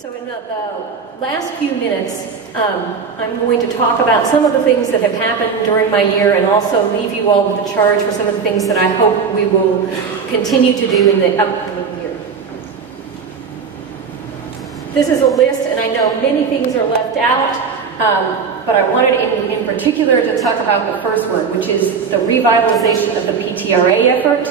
So in the last few minutes, I'm going to talk about some of the things that have happened during my year and also leave you all with the charge for some of the things that I hope we will continue to do in the upcoming year. This is a list, and I know many things are left out, but I wanted in particular to talk about the first one, which is the revitalization of the Ptra effort.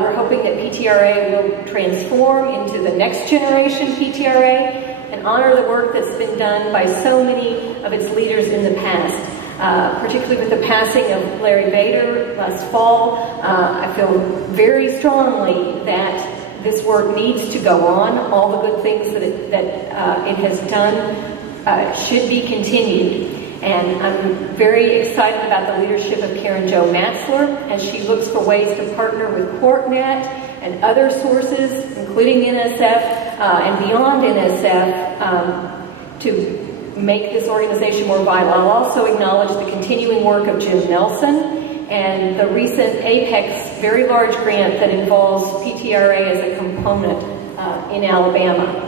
We're hoping that Ptra will transform into the next generation Ptra and honor the work that's been done by so many of its leaders in the past, particularly with the passing of Larry Vader last fall. I feel very strongly that this work needs to go on. All the good things that it has done should be continued. And I'm very excited about the leadership of Karen Jo Matzler as she looks for ways to partner with CourtNet and other sources, including NSF and beyond NSF, to make this organization more vital. I'll also acknowledge the continuing work of Jim Nelson and the recent APEX very large grant that involves Ptra as a component in Alabama.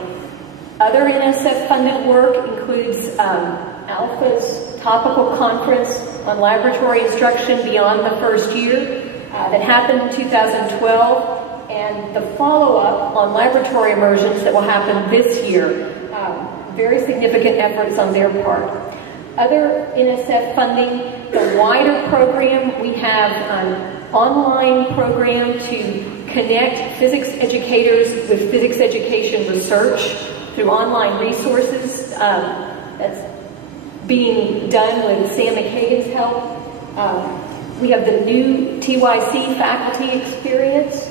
Other NSF-funded work includes Alpha's topical conference on laboratory instruction beyond the first year that happened in 2012, and the follow-up on laboratory immersions that will happen this year. Very significant efforts on their part. Other NSF funding, the wider program, we have an online program to connect physics educators with physics education research through online resources. That's being done with Sam McKagan's help. We have the new TYC faculty experience.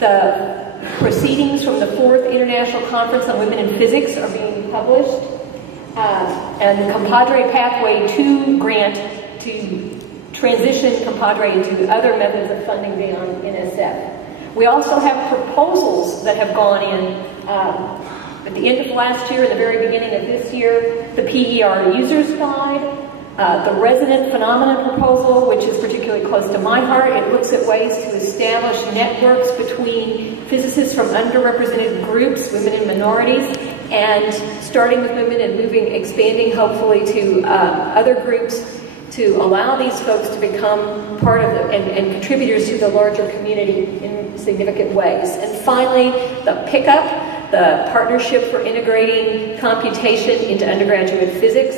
The proceedings from the 4th International Conference on Women in Physics are being published. And the Compadre Pathway 2 grant to transition Compadre into other methods of funding beyond NSF. We also have proposals that have gone in at the end of last year and the very beginning of this year, the PER User's Guide, the Resonant Phenomenon proposal, which is particularly close to my heart. It looks at ways to establish networks between physicists from underrepresented groups, women and minorities, and starting with women and expanding hopefully to other groups to allow these folks to become part of and contributors to the larger community in significant ways. And finally, the pickup, the Partnership for Integrating Computation into Undergraduate Physics.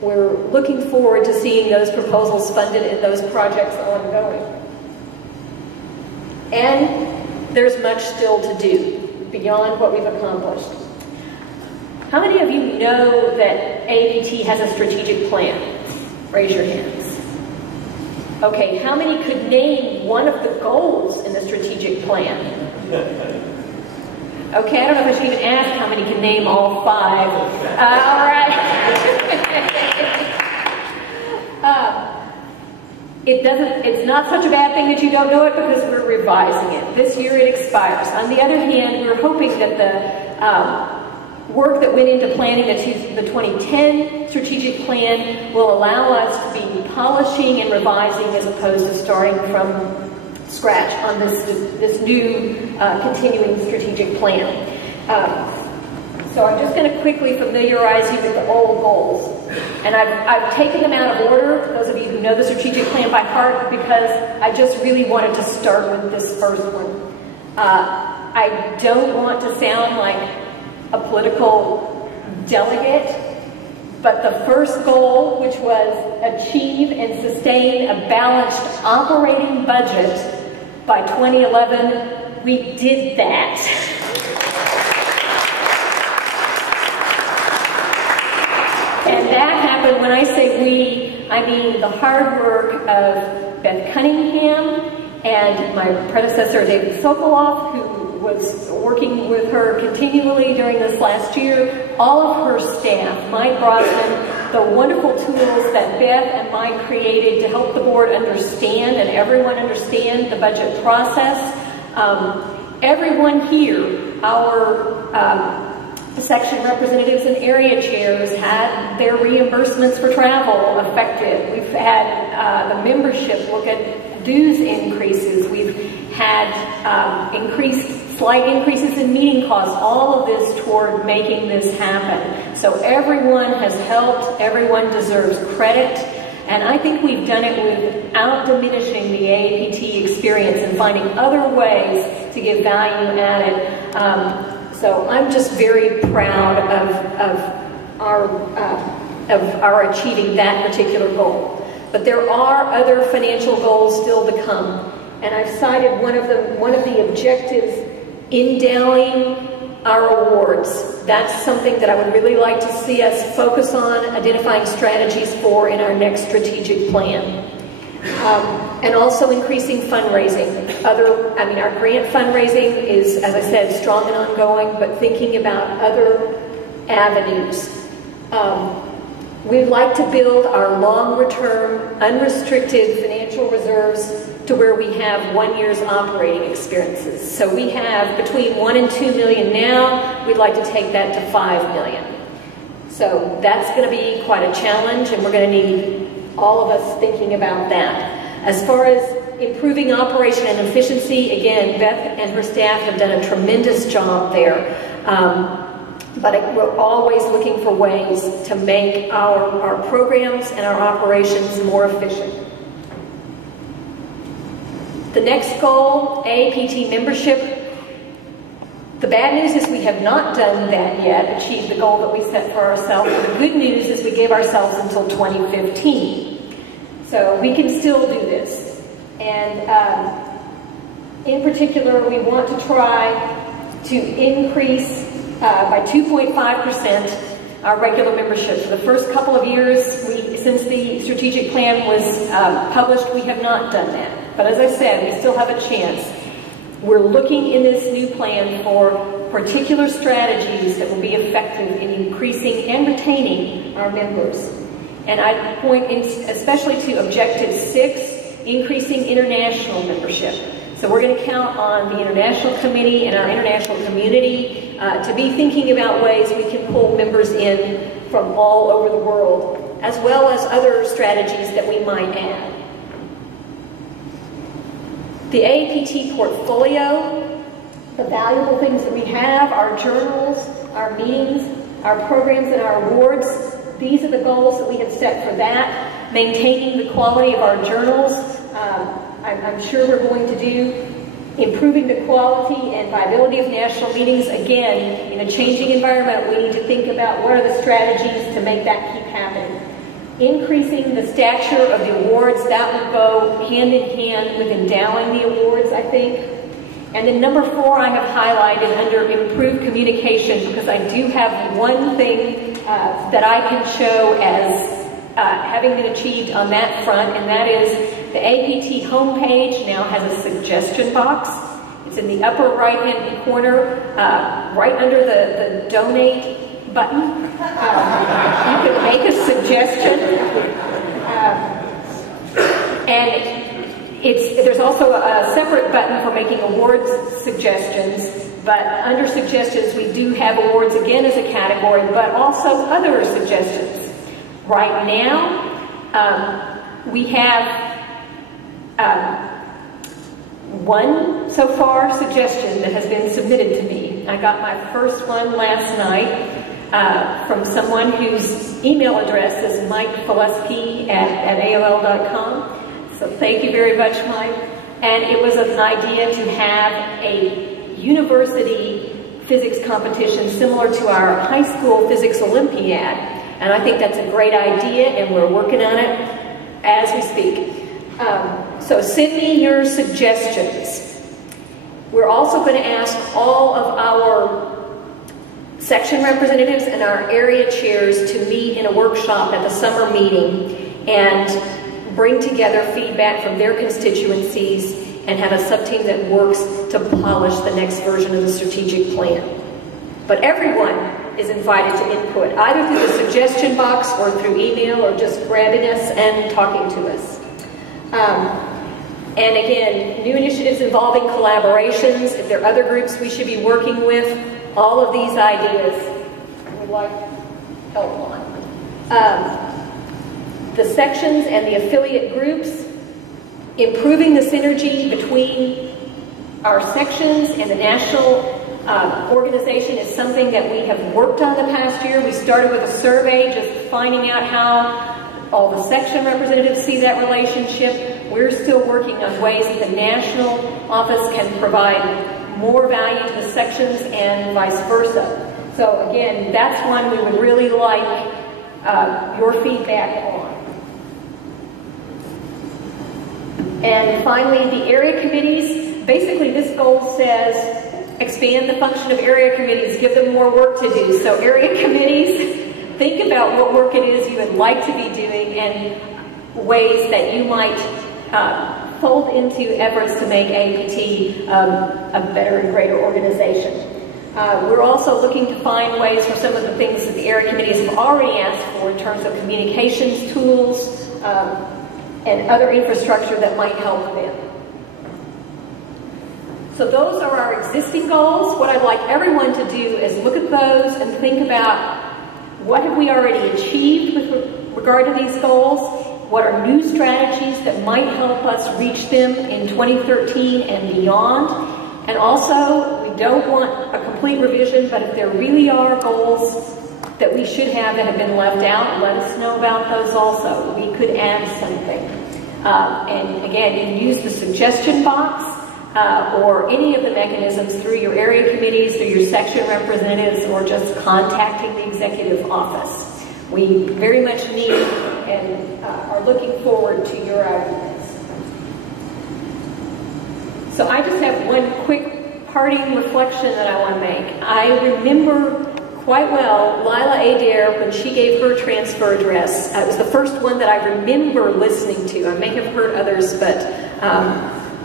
We're looking forward to seeing those proposals funded and those projects ongoing. And there's much still to do beyond what we've accomplished. How many of you know that AAPT has a strategic plan? Raise your hands. Okay, how many could name one of the goals in the strategic plan? Okay, I don't know if I should even ask how many can name all 5. All right. It's not such a bad thing that you don't know it because we're revising it. This year it expires. On the other hand, we're hoping that the work that went into planning the 2010 strategic plan will allow us to be polishing and revising as opposed to starting from scratch on this new continuing strategic plan. So I'm just going to quickly familiarize you with the old goals. And I've taken them out of order, for those of you who know the strategic plan by heart, because I just really wanted to start with this first one. I don't want to sound like a political delegate, but the first goal, which was achieve and sustain a balanced operating budget by 2011, we did that. And that happened, when I say we, I mean the hard work of Beth Cunningham and my predecessor, David Sokoloff, who was working with her continually during this last year, all of her staff, Mike Brosnan, the wonderful tools that Beth and Mike created to help the board understand and everyone understand the budget process. Everyone here, our section representatives and area chairs had their reimbursements for travel affected. We've had the membership look at dues increases. We've had increased slight increases in meeting costs, all of this toward making this happen. So everyone has helped, everyone deserves credit, and I think we've done it without diminishing the AAPT experience and finding other ways to give value added. So I'm just very proud of our achieving that particular goal. But there are other financial goals still to come. And I've cited one of the objectives, endowing our awards. That's something that I would really like to see us focus on identifying strategies for in our next strategic plan. And also increasing fundraising. Our grant fundraising is, as I said, strong and ongoing, but thinking about other avenues. We'd like to build our longer-term, unrestricted financial reserves to where we have 1 year's operating experiences. So we have between 1 and 2 million now. We'd like to take that to 5 million. So that's going to be quite a challenge, and we're going to need all of us thinking about that. As far as improving operation and efficiency, again, Beth and her staff have done a tremendous job there. But we're always looking for ways to make our programs and our operations more efficient. The next goal, AAPT membership. The bad news is we have not done that yet, achieved the goal that we set for ourselves. The good news is we gave ourselves until 2015. So we can still do this. And in particular, we want to try to increase by 2.5% our regular membership. For the first couple of years, since the strategic plan was published, we have not done that. But as I said, we still have a chance. We're looking in this new plan for particular strategies that will be effective in increasing and retaining our members. And I point especially to Objective 6, increasing international membership. So we're going to count on the International Committee and our international community to be thinking about ways we can pull members in from all over the world, as well as other strategies that we might add. The AAPT portfolio, the valuable things that we have, our journals, our meetings, our programs, and our awards, these are the goals that we have set for that. Maintaining the quality of our journals, I'm sure we're going to do. Improving the quality and viability of national meetings. Again, in a changing environment, we need to think about what are the strategies to make that keep happening. Increasing the stature of the awards, that would go hand in hand with endowing the awards, I think. And then number 4, I have highlighted under improved communication, because I do have one thing that I can show as having been achieved on that front, and that is the AAPT homepage now has a suggestion box. It's in the upper right-hand corner, right under the donate button. You can make a suggestion. And there's also a separate button for making awards suggestions. But under suggestions, we do have awards again as a category, but also other suggestions. Right now, we have one so far suggestion that has been submitted to me. I got my first one last night from someone whose email address is mikefalesky@AOL.com. So thank you very much, Mike. And it was an idea to have a university physics competition similar to our high school physics Olympiad. And I think that's a great idea, and we're working on it as we speak. So send me your suggestions. We're also going to ask all of our section representatives and our area chairs to meet in a workshop at the summer meeting and bring together feedback from their constituencies and have a sub-team that works to polish the next version of the strategic plan. But everyone is invited to input, either through the suggestion box or through email or just grabbing us and talking to us. And again, new initiatives involving collaborations, if there are other groups we should be working with, all of these ideas we'd like help on. The sections and the affiliate groups, improving the synergy between Our sections and the national organization is something that we have worked on the past year. We started with a survey, just finding out how all the section representatives see that relationship. We're still working on ways that the national office can provide more value to the sections and vice versa. So again, that's one we would really like your feedback on. And finally, the area committees. Basically, this goal says expand the function of area committees, give them more work to do. So area committees, think about what work it is you would like to be doing and ways that you might fold into efforts to make AAPT a better and greater organization. We're also looking to find ways for some of the things that the area committees have already asked for in terms of communications tools and other infrastructure that might help them. So those are our existing goals. What I'd like everyone to do is look at those and think about what have we already achieved with regard to these goals, what are new strategies that might help us reach them in 2013 and beyond, and also we don't want a complete revision, but if there really are goals that we should have that have been left out, let us know about those also. We could add something. And again, you can use the suggestion box or any of the mechanisms through your area committees, through your section representatives, or just contacting the executive office. We very much need and are looking forward to your arguments. So I just have one quick parting reflection that I want to make. I remember quite well Lila Adair when she gave her transfer address. It was the first one that I remember listening to. I may have heard others, but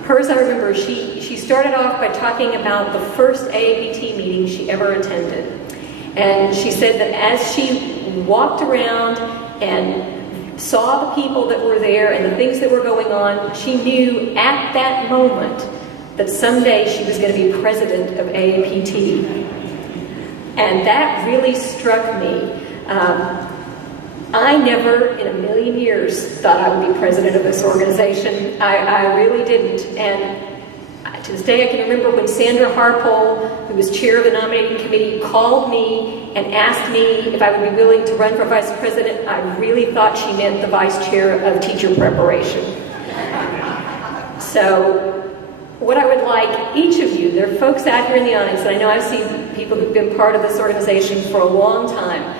hers, I remember, she started off by talking about the first AAPT meeting she ever attended. And she said that as she walked around and saw the people that were there and the things that were going on, she knew at that moment that someday she was going to be president of AAPT. And that really struck me. I never in a million years thought I would be president of this organization. I really didn't. And to this day I can remember when Sandra Harpole, who was chair of the nominating committee, called me and asked me if I would be willing to run for vice president. I really thought she meant the vice chair of teacher preparation. So what I would like each of you, there are folks out here in the audience, and I know I've seen people who've been part of this organization for a long time,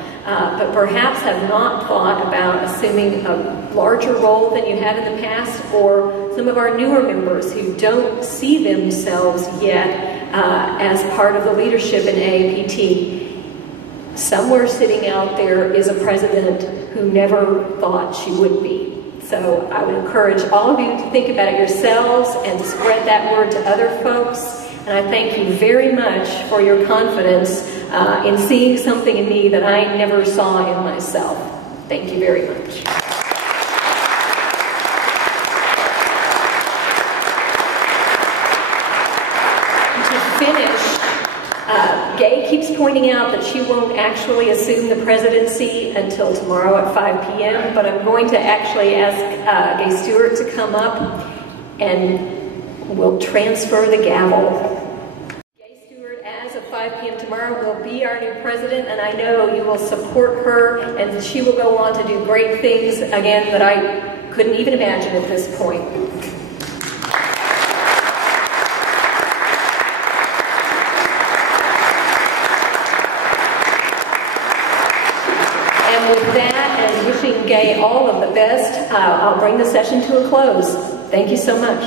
but perhaps have not thought about assuming a larger role than you have in the past, or some of our newer members who don't see themselves yet as part of the leadership in AAPT. Somewhere sitting out there is a president who never thought she would be. So I would encourage all of you to think about it yourselves and to spread that word to other folks. And I thank you very much for your confidence in seeing something in me that I never saw in myself. Thank you very much. And to finish, Gay keeps pointing out that she won't actually assume the presidency until tomorrow at 5 p.m., but I'm going to actually ask Gay Stewart to come up and we'll transfer the gavel. Gay Stewart, as of 5 p.m. tomorrow, will be our new president, and I know you will support her, and she will go on to do great things, again, that I couldn't even imagine at this point. With that, and wishing Gay all of the best, I'll bring the session to a close. Thank you so much.